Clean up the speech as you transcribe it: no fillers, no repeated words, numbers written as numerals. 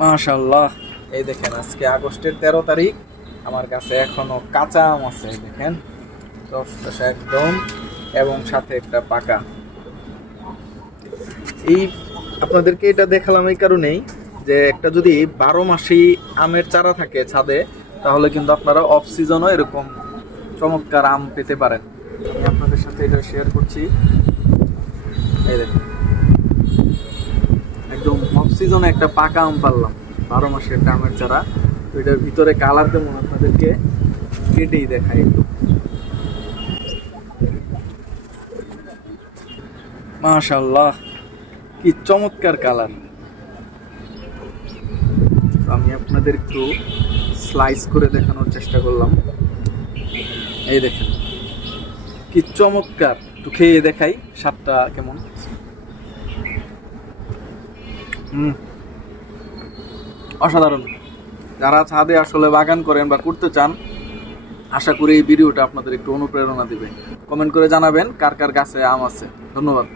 মাশাআল্লাহ, এই দেখেন আজকে আগস্টের 13 তারিখ, আমার কাছে এখনো কাঁচা আম আছে। এই দেখেন রসটা একদম, এবং সাথে একটা পাকা। এই আপনাদেরকে এটা দেখালাম এই কারণেই যে একটা যদি 12 মাসি আমের চারা থাকে ছাদে, তাহলে কিন্তু আপনারা অফ সিজনও এরকম চমৎকার আম পেতে পারেন। আমি আপনাদের সাথে এটা শেয়ার করছি। এই দেখেন একদম অফ সিজনে একটা পাকা আম পারলাম, 12 মাসের একটা আমের চারা। তো এটার ভিতরে কালার কেমন আপনাদেরকে কেটেই দেখাই একটু। মাশাআল্লাহ, কি চমৎকার কালার। আমি আপনাদের একটু স্লাইস করে দেখানোর চেষ্টা করলাম। এই দেখেন কি চমৎকার, একটু খেয়ে দেখাই স্বাদটা কেমন। অসাধারণ। যারা ছাদে আসলে বাগান করেন বা করতে চান, আশা করি এই ভিডিওটা আপনাদের একটু অনুপ্রেরণা দিবে। কমেন্ট করে জানাবেন কার কার গাছে আম আছে। ধন্যবাদ।